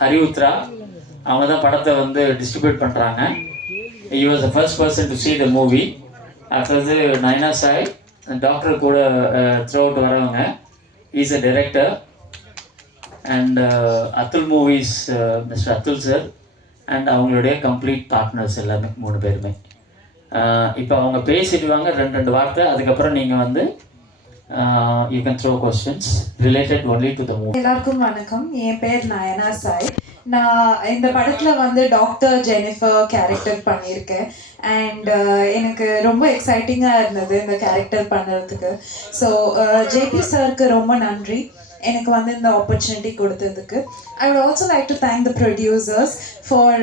ஹரி உத்ரா அவங்க தான் படத்தை வந்து டிஸ்ட்ரிபியூட் பண்ணுறாங்க. he was the first person to see the movie. அடுத்தது நயனா சாய் டாக்டர் கூட த்ரூ அவுட் வரவங்க. Is a director and Atul movies mister Atul sir and அவங்களுடைய கம்ப்ளீட் பார்ட்னர்ஸ் எல்லாமே 3 பேருமே. இப்போ அவங்க பேசிடுவாங்க 2 வார்த்தை, அதுக்கப்புறம் நீங்கள் வந்து you can throw questions related only to the movie. எல்லாருக்கும் வணக்கம். என் பேர் நயனா சாய். நான் இந்த படத்தில் வந்து டாக்டர் ஜெனிஃபர் கேரக்டர் பண்ணியிருக்கேன். அண்ட் எனக்கு ரொம்ப எக்ஸைட்டிங்காக இருந்தது இந்த கேரக்டர் பண்ணுறதுக்கு. ஸோ ஜேபி சாருக்கு ரொம்ப நன்றி எனக்கு வந்து இந்த ஆப்பர்ச்சுனிட்டி கொடுத்ததுக்கு. I would also like to thank the producers for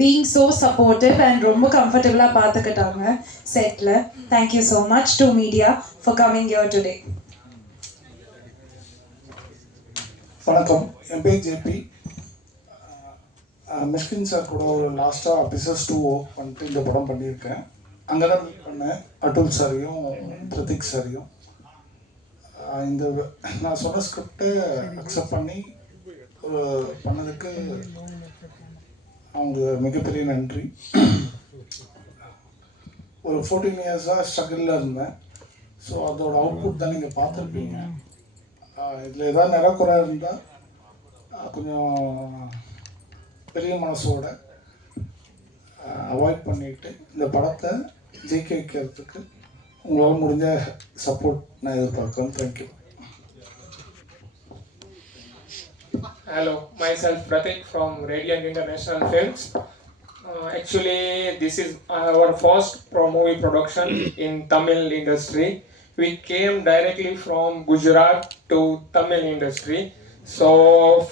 being so supportive and ரொம்ப கம்ஃபர்டபுளாக பார்த்துக்கிட்டாங்க settle. Thank you so much to media for coming here today. வணக்கம், என் பேர் ஜேபி. மிஷ்கின் சார் கூட ஒரு லாஸ்ட்டாக பிசஸ் 2 ஒர்க் பண்ணிட்டு இந்த படம் பண்ணியிருக்கேன். அங்கே தான் மீட் பண்ணேன் அட்டுல் சாரையும் பிரதீக் சாரையும். இந்த நான் சொன்ன ஸ்கிரிப்டை அக்செப்ட் பண்ணி பண்ணதுக்கு அவங்க மிகப்பெரிய நன்றி. ஒரு 14 இயர்ஸாக ஸ்ட்ரகிளில் இருந்தேன். ஸோ அதோட அவுட்புட் தான் நீங்கள் பார்த்துருப்பீங்க. இதில் ஏதாவது நிறக்குறை இருந்தால் கொஞ்சம் பெரிய மனசோட அவாய்ட் பண்ணிவிட்டு இந்த படத்தை ஜெயிக்க வைக்கிறதுக்கு உங்களால் முடிஞ்ச சப்போர்ட் நான் எதிர்பார்க்குறேன். Thank you. Hello, myself Pratik from Radiant International Films. Actually, this is our first movie production in Tamil industry. We came directly from Gujarat to Tamil industry. So,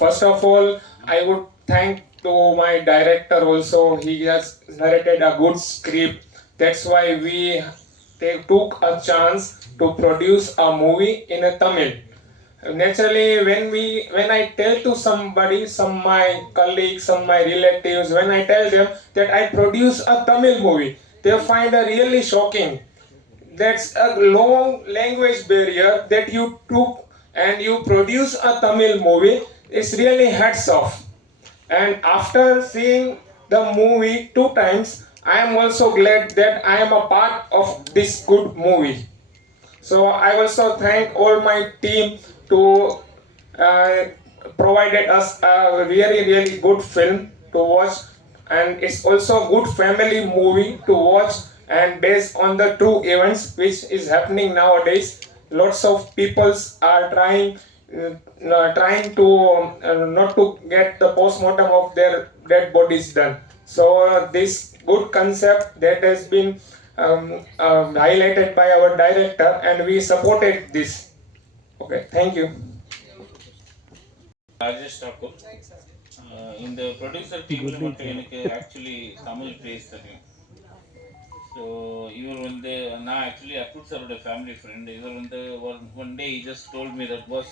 first of all, I would thank to my director also. He has narrated a good script. That's why we took a chance to produce a movie in a Tamil. Naturally, when I tell to somebody, some my colleagues, some my relatives, when I tell them that I produce a Tamil movie, they find it really shocking. That's a long language barrier that you took and you produce a Tamil movie. It's really hats off. And after seeing the movie 2 times, I am also glad that I am a part of this good movie. So I also thank all my team to provided us a really good film to watch, and it's also a good family movie to watch and based on the true events which is happening nowadays. Lots of peoples are trying to not to get the postmortem of their dead bodies done. So this good concept that has been highlighted by our director, and we supported this. Okay, thank you. Rajesh Thakur. இந்த producer டீமில் மட்டும் எனக்கு actually Tamil base தெரியும். So இவர் வந்து நான் actually Atul சாரோட family friend. இவர் வந்து one day he just told me that was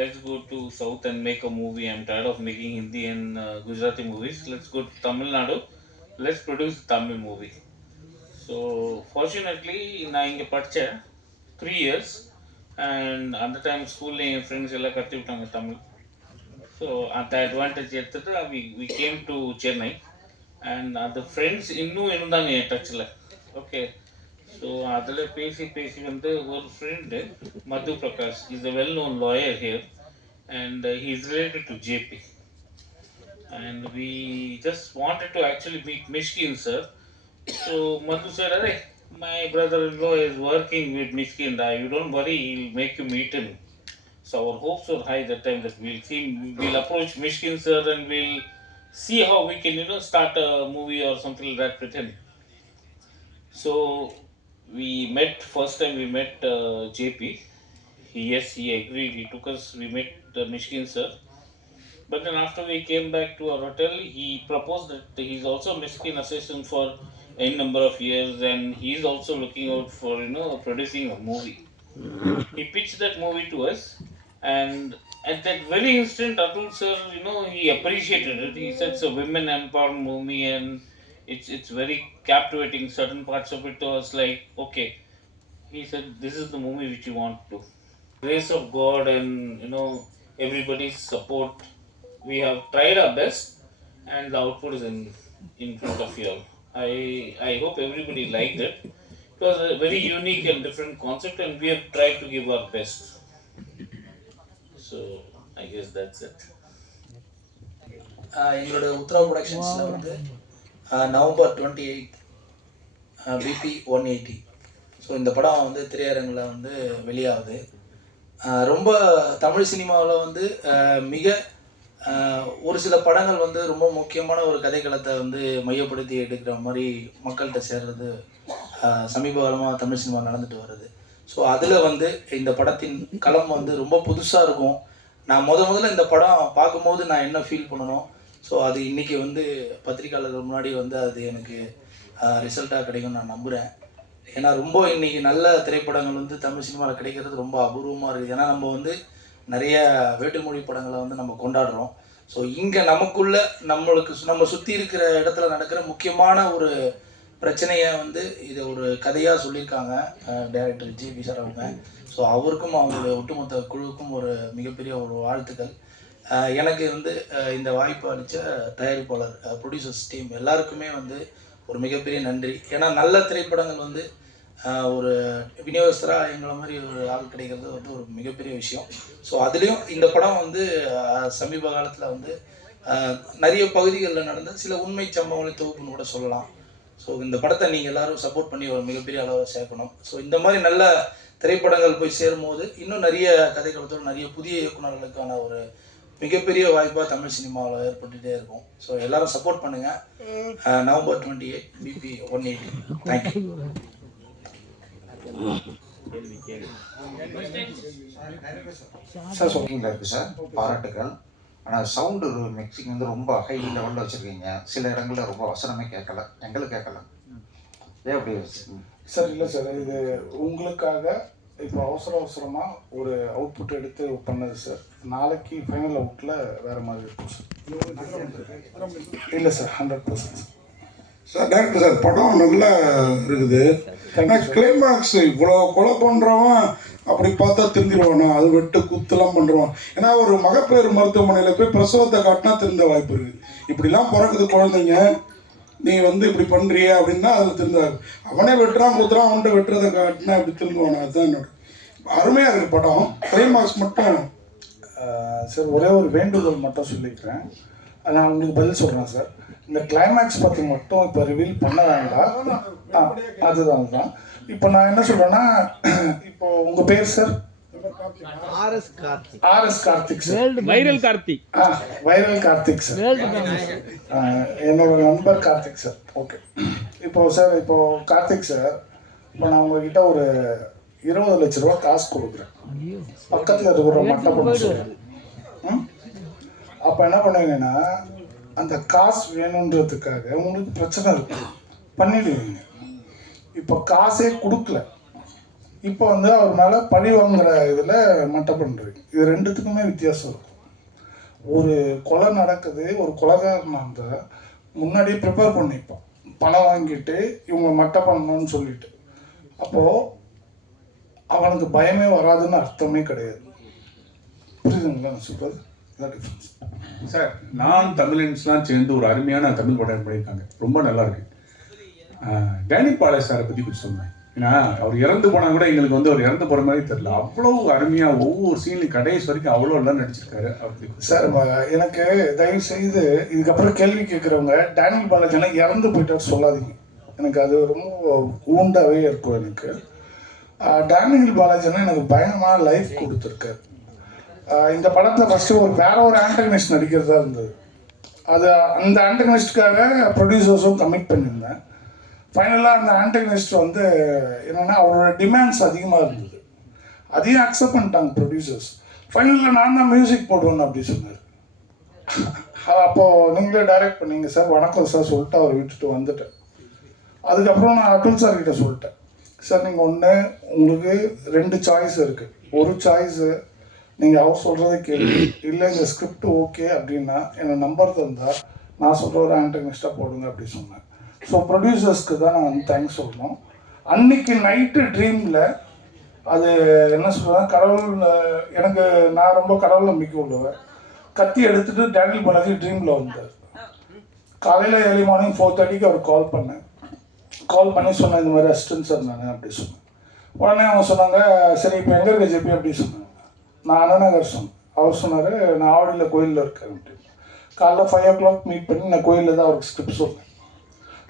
let's go to south and make a movie. I'm tired of making Hindi and Gujarati movies. Let's go to Tamil Nadu. Let's produce Tamil movie. So fortunately நான் இங்கே படித்தேன் 3 years and அந்த time ஸ்கூலில் என் friends எல்லாம் கற்றுக்கிட்டாங்க தமிழ். So அந்த advantage எடுத்துகிட்டு we came to Chennai and அந்த ஃப்ரெண்ட்ஸ் இன்னும் இருந்தாங்க என் டச்சில். ஓகே, ஸோ அதில் பேசி வந்து ஒரு friend Madhu Prakash is a well known lawyer here and he is related to JP and we just wanted to actually meet Mishkin sir. So Madhu said, "Hey, my brother-in-law is working with Mishkin. You don't worry, he'll make you meet him." So our hopes were high that time that we'll approach Mishkin sir and we'll see how we can start a movie or something like that with him. So we met first time we met JP. He agreed. He took us. We met Mishkin sir. But then after we came back to our hotel, he proposed that he's also a Mishkin assistant for a number of years and he's also looking out for producing a movie. He pitched that movie to us, and at that very instant Atul sir he appreciated it. He said it's a women empowerment movie and it's very captivating. Certain parts of it was like, okay, he said this is the movie which you want to do. Grace of God and everybody's support, we have tried our best, and the output is in front of you all. I hope everybody liked it. It was a very unique and different concept, and we have tried to give our best. So I guess that's it. எங்களோட உத்ரா ப்ரொடக்ஷன்ஸில் வந்து November 28 BP 180. So இந்த படம் வந்து திரையரங்கில் வந்து வெளியாகுது. ரொம்ப தமிழ் சினிமாவில் வந்து மிக ஒரு சில படங்கள் வந்து ரொம்ப முக்கியமான ஒரு கதைக்களத்தை வந்து மையப்படுத்தி எடுக்கிற மாதிரி மக்கள்கிட்ட சேர்றது சமீப காலமாக தமிழ் சினிமா நடந்துட்டு வருது. ஸோ அதில் வந்து இந்த படத்தின் களம் வந்து ரொம்ப புதுசாக இருக்கும். நான் முதல்ல இந்த படம் பார்க்கும்போது நான் என்ன ஃபீல் பண்ணணும், ஸோ அது இன்றைக்கி வந்து பத்திரிக்கையாளர்கள் முன்னாடி வந்து அது எனக்கு ரிசல்ட்டாக கிடைக்கும்னு நான் நம்புகிறேன். ஏன்னா ரொம்ப இன்றைக்கி நல்ல திரைப்படங்கள் வந்து தமிழ் சினிமாவில் கிடைக்கிறது ரொம்ப அபூர்வமாக இருக்குது. ஏன்னா நம்ம வந்து நிறைய வேற்றுமொழி படங்களை வந்து நம்ம கொண்டாடுறோம். ஸோ இங்கே நமக்குள்ள நம்ம சுற்றி இருக்கிற இடத்துல நடக்கிற முக்கியமான ஒரு பிரச்சனையை வந்து இதை ஒரு கதையாக சொல்லியிருக்காங்க டைரக்டர் ஜிபி சார் அவங்க. ஸோ அவருக்கும் அவங்களுடைய ஒட்டுமொத்த குழுவுக்கும் ஒரு மிகப்பெரிய ஒரு வாழ்த்துக்கள். எனக்கு வந்து இந்த வாய்ப்பு அளித்த தயாரிப்பாளர், ப்ரொடியூசர்ஸ் டீம் எல்லாருக்குமே வந்து ஒரு மிகப்பெரிய நன்றி. ஏன்னா நல்ல திரைப்படங்கள் வந்து ஒரு விநியோகஸ்தராக எங்களை மாதிரி ஒரு ஆள் கிடைக்கிறது வந்து ஒரு மிகப்பெரிய விஷயம். ஸோ அதுலேயும் இந்த படம் வந்து சமீப காலத்தில் வந்து நிறைய பகுதிகளில் நடந்த சில உண்மை சம்பவங்களை தொகுப்புன்னு கூட சொல்லலாம். ஸோ இந்த படத்தை நீங்கள் எல்லோரும் சப்போர்ட் பண்ணி ஒரு மிகப்பெரிய அளவில் சேர்க்கணும். ஸோ இந்த மாதிரி நல்ல திரைப்படங்கள் போய் சேரும்போது இன்னும் நிறைய கதைக்களத்தோடு நிறைய புதிய இயக்குநர்களுக்கான ஒரு மிகப்பெரிய வாய்ப்பாக தமிழ் சினிமாவில் ஏற்பட்டுகிட்டே இருக்கும். ஸோ எல்லோரும் சப்போர்ட் பண்ணுங்கள். November 28 BP 180. தேங்க்யூ. சார் சொல்லிங்களா இருக்குது சார், பாராட்டுகள். ஆனால் சவுண்டு மிக்சிங் வந்து ரொம்ப ஹை லெவலில் வச்சுருக்கீங்க. சில இடங்களில் ரொம்ப வசனமே கேட்கல, எங்களுக்கு கேட்கல. ஏன் அப்படி சார்? இல்லை சார், இது உங்களுக்காக இப்போ அவசரமாக ஒரு அவுட்புட் எடுத்து பண்ணது சார். நாளைக்கு ஃபைனல் அவுட்டில் வேறு மாதிரி இருக்கும் சார். இல்லை சார், 100% சார். டேரக்டர் சார், படம் நல்லா இருக்குது. கிளைமேக்ஸ் இவ்வளோ கொலை பண்ணுறவன் அப்படி பார்த்தா திருந்திடுவானா? அது வெட்டு குத்துலாம் பண்ணுறான். ஏன்னா ஒரு மகப்பேறு மருத்துவமனையில் போய் பிரசவத்தை காட்டினா திருந்த வாய்ப்பு இருக்குது. இப்படிலாம் பிறக்குது குழந்தைங்க, நீ வந்து இப்படி பண்ணுறிய அப்படின்னா அது திருந்தாது. அவனே வெட்டுறான் குத்துறான், அவன்கிட்ட வெட்டுறதை காட்டினா இப்படி திருந்துவானா? அதுதான் என்னோட அருமையாக இருக்குது படம். கிளைமாக்ஸ் மட்டும் சார் ஒரே ஒரு வேண்டுகோள் மட்டும் சொல்லிக்கிறேன், நான் உங்களுக்கு பதில் சொல்கிறேன் சார். இந்த கிளைமேக்ஸ் பற்றி மட்டும் இப்போ ரிவீல் பண்ண வேண்டாம். அதுதான் தான் இப்போ நான் என்ன சொல்கிறேன்னா, இப்போ உங்கள் பேர் sir? RS Karthik sir. Viral Karthik. Viral Karthik sir. என்னோட நண்பர் கார்த்திக் சார். ஓகே. இப்போது சார், இப்போது கார்த்திக் சார், இப்போ நான் உங்ககிட்ட ஒரு 20 லட்ச ரூபா காசு கொடுக்குறேன். பக்கத்தில் இருக்கிற மட்டை பண்ண சொல்கிறேன். அப்போ என்ன பண்ணுவீங்கன்னா, அந்த காசு வேணுன்றதுக்காக உங்களுக்கு பிரச்சனை இருக்கு, பண்ணிடுவீங்க. இப்போ காசே கொடுக்கல, இப்போ வந்து அவர் மேலே பழி வாங்குற இதில் மட்டை பண்ணுறீங்க. இது ரெண்டுத்துக்குமே வித்தியாசம் இருக்கும். ஒரு கொலை நடக்குது, ஒரு கொலைகாரனாக இருந்தால் முன்னாடியே ப்ரிப்பேர் பண்ணிப்போம், பணம் வாங்கிட்டு இவங்க மட்டை பண்ணணும்னு சொல்லிட்டு. அப்போது அவனுக்கு பயமே வராதுன்னு அர்த்தமே கிடையாது. புரியுதுங்களா நான் சொல்கிறது? இதான் டிஃப்ரென்ஸ் சார். நான் தமிழன்ஸ்லாம் சேர்ந்து ஒரு அருமையான தமிழ் படம் பண்ணியிருக்காங்க, ரொம்ப நல்லா இருக்கு. டேனி பாலே சாரை பற்றி கொஞ்சம் சொன்னேன். ஏன்னா அவர் இறந்து போனால் கூட எங்களுக்கு வந்து அவர் இறந்து போகிற மாதிரி தெரியல, அவ்வளோ அருமையாக ஒவ்வொரு சீன்லையும் கடைசி வரைக்கும் அவ்வளோ எல்லாம் நடிச்சிருக்காரு. அப்படி சார், எனக்கு தயவு செய்து இதுக்கப்புறம் கேள்வி கேட்குறவங்க டேனியல் பாலாஜினா இறந்து போயிட்டார் சொல்லாதீங்க. எனக்கு அது ரொம்ப ஊண்டாகவே இருக்கும். எனக்கு டேனியல் பாலாஜினா எனக்கு பயங்கரமான லைஃப் கொடுத்துருக்காரு. இந்த படத்தில் ஃபஸ்ட்டு வேற ஒரு ஆண்டகனிஸ்ட் நடிக்கிறதா இருந்தது. அது அந்த ஆண்டகனிஸ்டுக்காக ப்ரொடியூசர்ஸும் கமிட் பண்ணியிருந்தேன். ஃபைனலாக அந்த ஆண்டகனிஸ்ட் வந்து என்னென்னா அவரோட டிமாண்ட்ஸ் அதிகமாக இருந்தது, அதையும் அக்செப்ட் பண்ணிட்டாங்க ப்ரொடியூசர்ஸ். ஃபைனலில் நான் தான் மியூசிக் போடுவேன்னு அப்படி சொன்னார். அப்போது நீங்களே டைரக்ட் பண்ணீங்க சார், வணக்கம் சார் சொல்லிட்டு அவர் விட்டுட்டு வந்துட்டேன். அதுக்கப்புறம் நான் அட்டுல் சார் கிட்ட சொல்லிட்டேன், சார் நீங்கள் உங்களுக்கு 2 சாய்ஸ் இருக்குது. ஒரு சாய்ஸு நீங்கள் அவர் சொல்கிறத கேள்வி, இல்லை இந்த ஸ்கிரிப்ட் ஓகே அப்படின்னா என்னை நம்பர் தந்தால் நான் சொல்கிற ஒரு ஆண்டகனிஸ்டாக போடுங்க அப்படி சொன்னேன். ஸோ ப்ரொடியூசர்ஸ்க்கு தான் நான் வந்து தேங்க்ஸ் சொல்லணும். அன்னைக்கு நைட்டு ட்ரீமில் அது என்ன சொல்கிறேன், கடவுள் எனக்கு நான் ரொம்ப கடவுள் நம்பிக்கை உள்ளவர். கத்தி எடுத்துகிட்டு டேனியல் பாலாஜி ட்ரீமில் வந்தார். காலையில் ஏர்லி மார்னிங் 4:30 அவர் கால் பண்ணி சொன்னேன், இந்த மாதிரி அசிஸ்டன்ட் சார் நான் அப்படி சொன்னேன். உடனே அவங்க சொன்னாங்க, சரி இப்போ எங்கே இருக்க ஜெபி அப்படி சொன்னாங்க. நான் அண்ணநகர் சொன்னேன். அவர் சொன்னார், நான் ஆவடியில் கோயிலில் இருக்கேன் அப்படின்னு. காலைல 5 o'clock மீட் பண்ணி நான் கோயிலில் தான் அவருக்கு ஸ்கிரிப்ட் சொன்னேன்.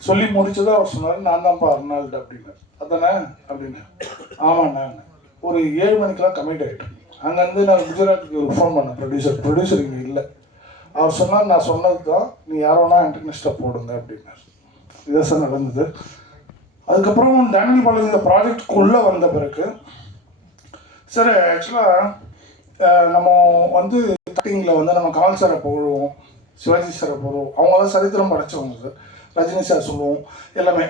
சொல்லி முடிச்சதும் அவர் சொன்னார், நான் தான்ப்பா அர்னால்டு அப்படின்னாரு. அதானே அப்படின்னு. ஆமாண்ணா, ஒரு 7 மணிக்கெலாம் கமிட் ஆகிட்டேன். அங்கேருந்து நான் குஜராத்துக்கு ஒரு ஃபோன் பண்ணேன், ப்ரொடியூசர் இங்கே இல்லை. அவர் சொன்னார், நான் சொன்னது தான், நீ யாரோனா இன்டர்நெஸ்ட்டாக போடுங்க அப்படின்னாரு. இதான் சார் நடந்தது. அதுக்கப்புறம் டேனியல் பாலாஜி இந்த ப்ராஜெக்டுக்குள்ளே வந்த பிறகு சார் ஆக்சுவலாக நம்ம வந்து ஸ்டார்டிங்கில் வந்து நம்ம கமல் சாரை போடுவோம், சிவாஜி சாரை போடுவோம், அவங்களாம் சரித்திரம் படைச்சவங்க சார். ரஜினி சார் சொல்லுவோம் எல்லாமே.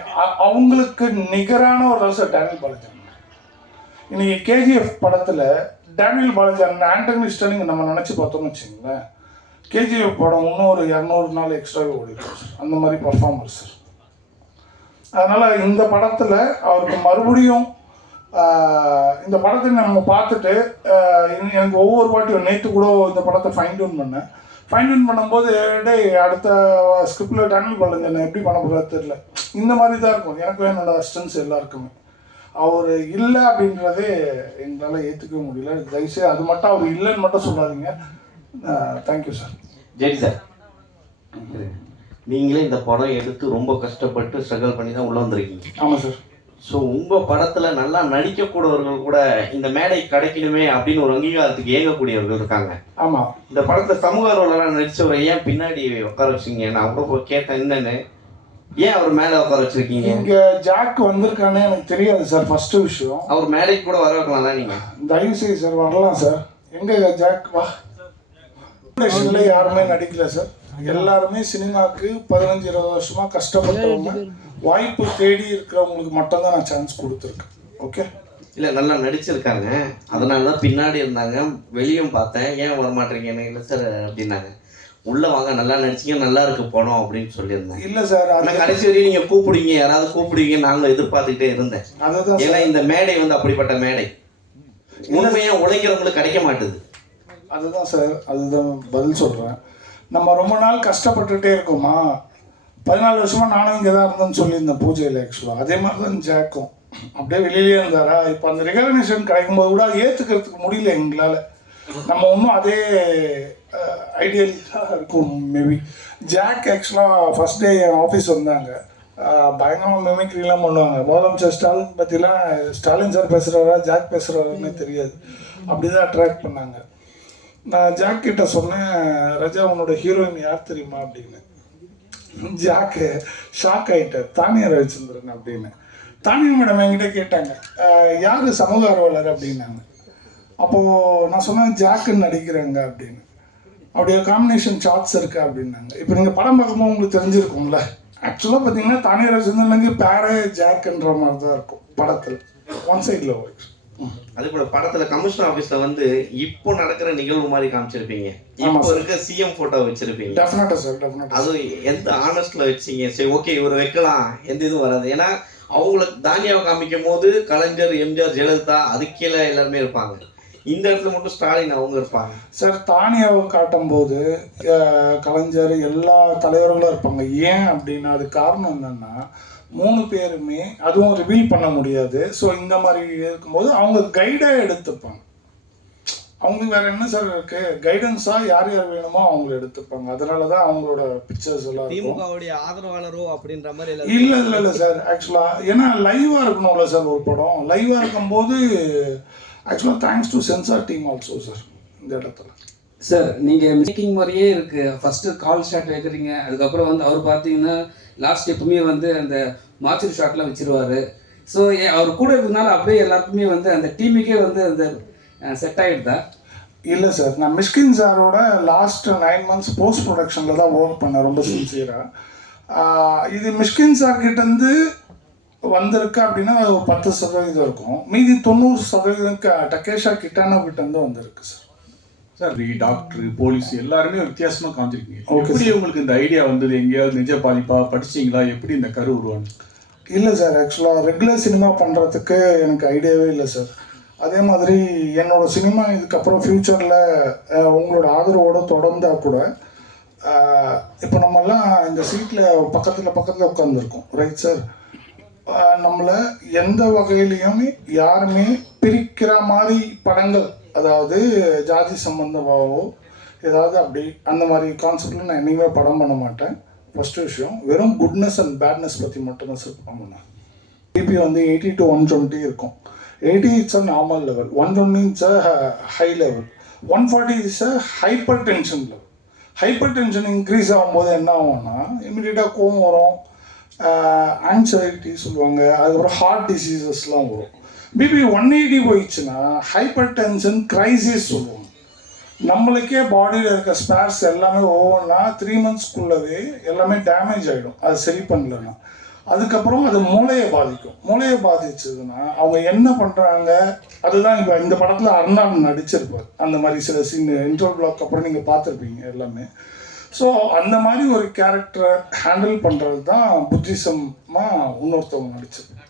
அவங்களுக்கு நிகரான ஒரு சார் டேனியல் பாலாஜி. இன்னைக்கு கேஜிஎஃப் படத்தில் டேனியல் பாலாஜி அந்த ஆண்டகனிஸ்ட்டை நீங்கள் நம்ம நினச்சி பார்த்தோம்னு வச்சுங்களேன், கேஜிஎஃப் படம் இன்னும் ஒரு 200 நாள் எக்ஸ்ட்ராவே ஓடிடும் சார். அந்த மாதிரி பர்ஃபார்மன்ஸ் சார். அதனால் இந்த படத்தில் அவருக்கு மறுபடியும் இந்த படத்தை நம்ம பார்த்துட்டு எனக்கு ஒவ்வொரு வாட்டியும் நேற்று கூட இந்த படத்தை ஃபைன் டவுன் பண்ணும்போது அடுத்த ஸ்கிரிப்டில் டேனியல் பாலாஜி என்ன எப்படி பண்ண போகிறது தெரியல. இந்த மாதிரி தான் இருக்கும் எனக்கும் என்னோட அசிஸ்டன்ஸ் எல்லாருக்குமே. அவர் இல்லை அப்படின்றதே எங்களால் ஏற்றுக்கவே முடியல. தயவுசெய்து அது மட்டும் அவர் இல்லைன்னு மட்டும் சொல்லாதீங்க. Thank you sir. ஜெரி சார், நீங்களே இந்த படம் எடுத்து ரொம்ப கஷ்டப்பட்டு ஸ்ட்ரகிள் பண்ணி தான் உள்ளே வந்திருக்கீங்க. ஆமாம் சார். ஸோ உங்கள் படத்தில் நல்லா நடிக்கக்கூடியவர்கள் கூட இந்த மேடை கிடைக்கணுமே அப்படின்னு ஒரு அங்கீகாரத்துக்கு ஏங்கக்கூடியவர்கள் இருக்காங்க. ஆமாம். இந்த படத்தில் சமூக ரோலெல்லாம் நடித்தவரை ஏன் பின்னாடி உட்கார வச்சிங்க? நான் கூட கேட்டேன் என்னன்னு, ஏன் அவர் மேலே உட்கார வச்சிருக்கீங்க? இங்கே ஜாக் வந்திருக்கானே எனக்கு தெரியாது சார். ஃபர்ஸ்ட் விஷயம், அவர் மேடைக்கு கூட வர வைக்கலாம்ல நீங்கள்? தயவு செய்து சார் வரலாம் சார். எங்கே ஜாக் வா. யாருமே நடிக்கல சார். எல்லாருமே சினிமாவுக்கு 15-20 வருஷமாக கஷ்டப்பட்டவங்க, வாய்ப்பு தேடி இருக்கிறவங்களுக்கு மட்டும்தான் நான் சான்ஸ் கொடுத்துருக்கேன். ஓகே. இல்லை, நல்லா நடிச்சிருக்காங்க, அதனால தான் பின்னாடி இருந்தாங்க. வெளியும் பார்த்தேன், ஏன் வரமாட்டேறீங்கன்னு. இல்லை சார் அப்படின்னாங்க. உள்ளே வாங்க, நல்லா நடிச்சிங்க, நல்லா இருக்கு படம் அப்படின்னு சொல்லியிருந்தேன். இல்லை சார், ஆனால் கடைசி வரையும் நீங்கள் கூப்பிடுவீங்க, யாராவது கூப்பிடுவீங்க நாங்களும் எதிர்பார்த்துக்கிட்டே இருந்தேன். அதுதான் ஏன்னா இந்த மேடை வந்து அப்படிப்பட்ட மேடை, உண்மையாக உழைக்கிறவங்களுக்கு கிடைக்க மாட்டுது. அதுதான் சார், அதுதான் பதில் சொல்கிறேன். நம்ம ரொம்ப நாள் கஷ்டப்பட்டுகிட்டே இருக்கோமா. 14 வருஷமாக நானும் இங்கே தான் இருந்தேன்னு சொல்லியிருந்தேன் பூஜையில். ஆக்சுவலாக அதே மாதிரி தான் ஜாக்கும் அப்படியே வெளியிலே இருந்தாரா. இப்போ அந்த ரெகக்னேஷன் கிடைக்கும்போது கூட அது ஏற்றுக்கிறதுக்கு முடியல எங்களால். நம்ம இன்னும் அதே ஐடியலிஸாக இருக்கும் மேபி. ஜாக் ஆக்சுவலாக ஃபஸ்ட் டே என் ஆஃபீஸ் வந்தாங்க. பயங்கரமாக மிமிக்ரிலாம் பண்ணுவாங்க. முதலமைச்சர் ஸ்டாலின் பற்றிலாம் ஸ்டாலின் சார் பேசுகிறாரா ஜாக் பேசுகிறாருன்னு தெரியாது, அப்படி தான் அட்ராக்ட் பண்ணாங்க. நான் ஜாக் கிட்ட சொன்னேன், ரஜா உன்னோட ஹீரோயின் யார் தெரியுமா அப்படின்னு. ஜாக்கு ஷாக் ஆகிட்டார், தானியா ரவிச்சந்திரன் அப்படின்னு. தானியா மேடம் என்கிட்ட கேட்டாங்க, யார் சமூக ஆர்வலர் அப்படின்னாங்க. அப்போது நான் சொன்னேன் ஜாக்குன்னு நடிக்கிறேங்க அப்படின்னு. அப்படியே காம்பினேஷன் சார்ட்ஸ் இருக்கா அப்படின்னாங்க. இப்போ நீங்கள் படம் பார்க்கும்போது உங்களுக்கு தெரிஞ்சிருக்கும்ல, ஆக்சுவலாக பார்த்தீங்கன்னா தானியா ரவிச்சந்திரனுக்கு பேரே ஜாக்குன்ற மாதிரி தான் இருக்கும் படத்தில், ஒன் சைடில் ஒர்க். அதே போல படத்துல கமிஷனர் ஆபீஸ்ல வந்து இப்போ நடக்கிற நிகழ்வு மாதிரி காமிச்சிருப்பீங்க, இப்போ இருக்க சிஎம் போட்டோ வச்சிருப்பீங்க. டெஃபினட்டா சார், டெஃபினட்டா. அது எந்த ஆனஸ்ட்ல வச்சீங்க? சரி ஓகே இவர் வைக்கலாம், எந்த இதுவும் வராது. ஏன்னா அவங்களுக்கு தானியாவை காமிக்கும் போது கலைஞர், எம்ஜிஆர், ஜெயலலிதா அதுக்கு கீழே எல்லாருமே இருப்பாங்க. இந்த இடத்துல மட்டும் ஸ்டாலின் அவங்க இருப்பாங்க. சார் தானியாவை காட்டும் போது கலைஞர் எல்லா தலைவர்களும் இருப்பாங்க. ஏன் அப்படின்னா அது காரணம் என்னன்னா 3 பேருமே அதுவும் ரிவீல் பண்ண முடியாது. ஸோ இந்த மாதிரி இருக்கும்போது அவங்க கைடாக எடுத்துப்பாங்க. அவங்களுக்கு வேற என்ன சார் இருக்கு, கைடன்ஸாக யார் யார் வேணுமோ அவங்கள எடுத்துப்பாங்க. அதனால தான் அவங்களோட பிக்சர்ஸ் எல்லாம் திமுகவுடைய ஆதரவாளரோ அப்படின்ற மாதிரி இல்லை சார். ஆக்சுவலாக ஏன்னா லைவாக இருக்கணும்ல சார் ஒரு படம். லைவாக இருக்கும்போது ஆக்சுவலாக thanks to sensor team also sir இந்த இடத்துல. சார் நீங்கள் மேக்கிங் மாதிரியே இருக்குது. ஃபஸ்ட்டு கால் ஷாட் வைக்கிறீங்க, அதுக்கப்புறம் வந்து அவர் பார்த்தீங்கன்னா லாஸ்ட் எப்பவுமே வந்து அந்த மார்ச்சரி ஷாட்லாம் வச்சுருவார். ஸோ அவர் கூட இருக்கிறதுனால அப்படியே எல்லாருக்குமே வந்து அந்த டீமுக்கே வந்து அந்த செட் ஆகிடுதா? இல்லை சார், நான் மிஷ்கின் சாரோட லாஸ்ட் 9 months போஸ்ட் ப்ரொடக்ஷனில் தான் ஒர்க் பண்ணேன் ரொம்ப சின்சியராக. இது மிஷ்கின் சார்கிட்டேருந்து வந்திருக்கு அப்படின்னா ஒரு 10% இருக்கும். மீதி 90% டக்கேஷா கிட்டானோகிட்டேருந்து வந்திருக்கு சார். சார் டாக்டர், போலீஸ் எல்லாருமே வித்தியாசமாக காமிச்சிருக்கீங்க. எப்படி உங்களுக்கு இந்த ஐடியா வந்தது? எங்கேயாவது நிஜ பாதிப்பா படிச்சிங்களா? எப்படி இந்த கரு உருவானது? இல்லை சார், ஆக்சுவலாக ரெகுலர் சினிமா பண்ணுறதுக்கு எனக்கு ஐடியாவே இல்லை சார். அதே மாதிரி என்னோட சினிமா இதுக்கப்புறம் ஃப்யூச்சரில் உங்களோட ஆதரவோடு தொடர்ந்தால் கூட இப்போ நம்மெல்லாம் இந்த சீட்டில் பக்கத்தில் உட்காந்துருக்கோம், ரைட் சார்? நம்மளை எந்த வகையிலையுமே யாருமே பிரிக்கிற மாதிரி படங்கள், அதாவது ஜாதி சம்பந்தமாகவோ ஏதாவது அப்படி அந்த மாதிரி கான்செப்டில் நான் என்றைக்குமே படம் பண்ண மாட்டேன். ஃபஸ்ட்டு விஷயம், வெறும் குட்னஸ் அண்ட் பேட்னஸ் பற்றி மட்டும்தான் சார் படம் பண்ணேன். பிபி வந்து 80 to 120 இருக்கும். 80 it's a normal level, 120 it's a high level, 140 is a hyper tension level. Hyper tension increase ஆகும்போது என்ன ஆகும்னா இமீடியட்டாக கோவம் வரும், ஆன்சைட்டி சொல்லுவாங்க, அதுக்கப்புறம் ஹார்ட் டிசீசஸ்லாம் வரும். பிபி 180 போயிடுச்சுன்னா ஹைப்பர் டென்ஷன் கிரைசிஸ் சொல்லுவாங்க. நம்மளுக்கே பாடியில் இருக்க ஸ்பேர்ஸ் எல்லாமே ஒவ்வொன்றா 3 monthsக்குள்ளவே எல்லாமே டேமேஜ் ஆகிடும் அது சரி பண்ணலன்னா. அதுக்கப்புறம் அது மூளையை பாதிக்கும். மூளையை பாதிச்சதுன்னா அவங்க என்ன பண்ணுறாங்க, அதுதான் இப்போ இந்த படத்தில் அர்னால்ட் நடிச்சிருப்பார். அந்த மாதிரி சில சீன் இன்ட்ரோ பிளாக் அப்புறம் நீங்கள் பார்த்துருப்பீங்க எல்லாமே. ஸோ அந்த மாதிரி ஒரு கேரக்டரை ஹேண்டில் பண்ணுறது தான் புத்திசமாக இன்னொருத்தவங்க நடிச்சிருப்பாங்க.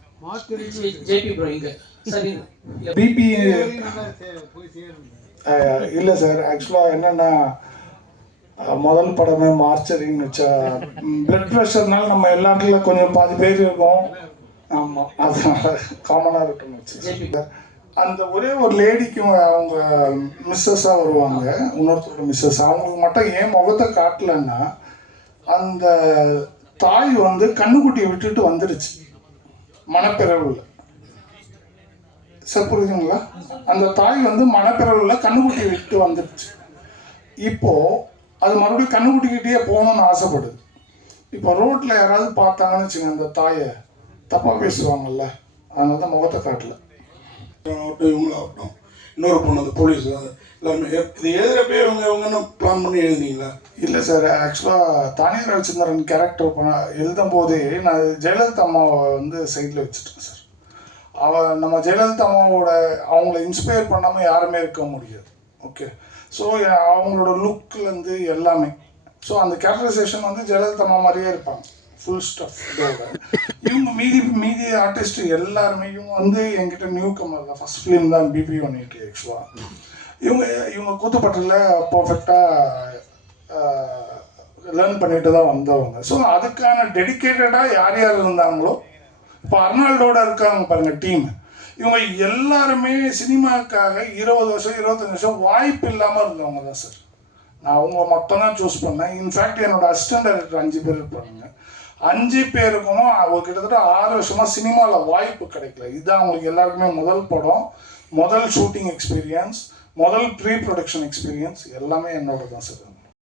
பிபி இல்லை சார், ஆக்சுவலாக என்னென்னா முதல் படமே மார்ச்சரின்னு வச்சா பிளட் ப்ரெஷர்னால நம்ம எல்லாத்துல கொஞ்சம் பாதி பேர் இருக்கோம். ஆமாம், அதனால காமனாக இருக்குன்னு வச்சு அந்த ஒரே ஒரு லேடிக்கும் அவங்க மிஸ்ஸஸாக வருவாங்க, இன்னொருத்தரோட மிஸ்ஸஸ். அவங்களுக்கு மட்டும் ஏன் முகத்தை காட்டலன்னா அந்த தாய் வந்து கண்ணுக்குட்டியை விட்டுட்டு வந்துடுச்சு மனப்பிறவில். சார் புரியுதுங்களா? அந்த தாய் வந்து மனப்பிறவில் கண்ணுக்குட்டியை விட்டு வந்துடுச்சு. இப்போது அது மறுபடியும் கண்ணுக்குட்டிக்கிட்டே போகணும்னு ஆசைப்படுது. இப்போ ரோட்டில் யாராவது பார்த்தாங்கன்னு வச்சுங்க, அந்த தாயை தப்பாக பேசுவாங்கல்ல, அதனால தான் முகத்தை காட்டல. இவங்களாகட்டும், இன்னொரு பொண்ணு அந்த போலீஸ் எல்லாருமே இது எழுதுறப்பே இவங்க பிளான் பண்ணி எழுதுனீங்களா? இல்லை சார், ஆக்சுவலாக தானியா ரவிச்சந்திரன் கேரக்டர் எழுதும் போதே நான் ஜெயலலிதா அம்மாவை வந்து சைடில் வச்சுட்டேன் சார். நம்ம ஜெயலலிதா அம்மாவோட அவங்கள இன்ஸ்பயர் பண்ணாமல் யாருமே இருக்க முடியாது. ஓகே, ஸோ அவங்களோட லுக்லேருந்து எல்லாமே. ஸோ அந்த கேரக்டரைசேஷன் வந்து ஜெயலலிதா அம்மா மாதிரியே இருப்பாங்க, ஃபுல் ஸ்டஃப். இதோட இவங்க மீதி ஆர்டிஸ்ட் எல்லாருமே இவங்க வந்து என்கிட்ட நியூ கமர் தான், ஃபஸ்ட் ஃபிலிம் தான் பிபி 180. ஆக்சுவலாக இவங்க கூத்துப்பட்டில் பர்ஃபெக்டாக லேர்ன் பண்ணிட்டு தான் வந்தவங்க. ஸோ அதுக்கான டெடிக்கேட்டடாக யார் யார் இருந்தாங்களோ, இப்போ அர்னால்டோட இருக்காங்க பாருங்கள் டீம், இவங்க எல்லாருமே சினிமாவுக்காக 20 வருஷம் 25 வருஷம் வாய்ப்பு இல்லாமல் இருந்தவங்க தான் சார். நான் அவங்க மட்டும் தான் சூஸ் பண்ணேன். இன்ஃபேக்ட் என்னோட அசிஸ்டன்ட் டைரக்டர் 5 பேர் இருப்பாங்க. 5 பேருக்கும் அவங்க கிட்டத்தட்ட 6 வருஷமாக சினிமாவில் வாய்ப்பு கிடைக்கல. இதுதான் அவங்களுக்கு எல்லாருக்குமே முதல் படம், முதல் ஷூட்டிங் எக்ஸ்பீரியன்ஸ், முதல் ப்ரீ ப்ரொடக்ஷன் எக்ஸ்பீரியன்ஸ் எல்லாமே என்னோட தான் சார்.